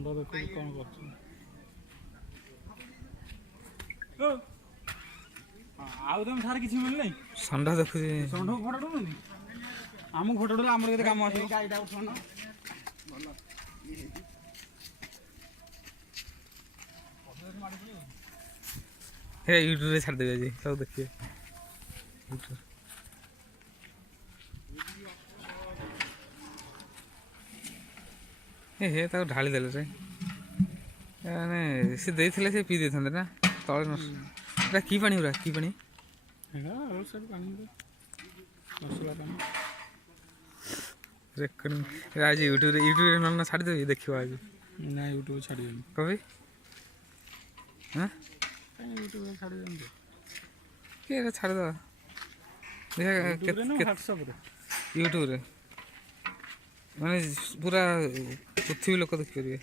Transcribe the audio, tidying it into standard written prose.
ଷଣ୍ଢ ଦେଖୁଛି କ'ଣ କରୁଛୁ। ଆଉ ତମେ ସାର କିଛି ମିଳିନାହିଁ। ଷଣ୍ଢ ଦେଖୁଛି। ଷଣ୍ଢକୁ ଫଟୋ ଉଠଉଛନ୍ତି। ଆମକୁ ଫଟୋ ଉଠେଇଲେ ଆମର କେତେ କାମ ଆସିବ। ଗାଈଟା ଉଠଉନ ଭଲ। ହେ ୟୁଟ୍ୟୁବରେ ଛାଡ଼ିଦେବେ ଆଜି ସବୁ ଦେଖିବେ। ହେ ତାକୁ ଢାଳି ଦେଲେ ରେ ମାନେ ସେ ଦେଇଥିଲେ ସେ ପିଇ ଦେଇଥାନ୍ତେ ନା ତଳେ ଏଇଟା କି ପାଣି ପୁରା କି ପାଣି ରେକର୍ଡିଂ ଆଜି ୟୁଟ୍ୟୁବରେ ନହେଲେ ଛାଡ଼ିଦେବି ଦେଖିବ ଆଜି। ନା ୟୁଟ୍ୟୁବ ଛାଡ଼ିବେନି କବି ହଁ ୟୁଟ୍ୟୁବରେ ଛାଡ଼ିବେନି କିଏ ଏଇଟା ଛାଡ଼ିଦେବା ହ୍ୱାଟ୍ସଆପ୍ରେ ୟୁଟ୍ୟୁବରେ ମାନେ ପୁରା ପୃଥିବୀ ଲୋକ ଦେଖିପାରିବେ।